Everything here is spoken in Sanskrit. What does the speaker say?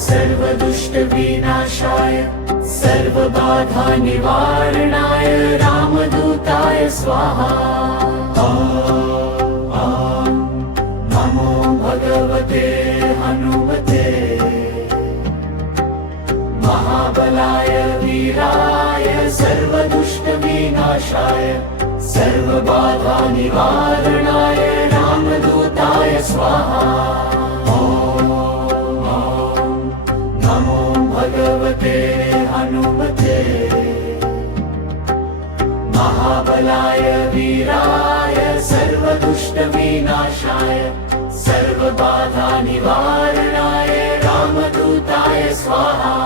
सर्वदुष्टविनाशाय सर्वबाधानिवारणाय रामदूताय स्वाहा। नमो भगवते हनुमते महाबलाय वीराय सर्वदुष्टविनाशाय सर्वबाधानिवारणाय रामदूताय स्वाहा। नमो भगवते हनुमते महाबलाय वीराय सर्वदुष्टविनाशाय सर्वबाधानिवारणाय रामदूताय स्वाहा।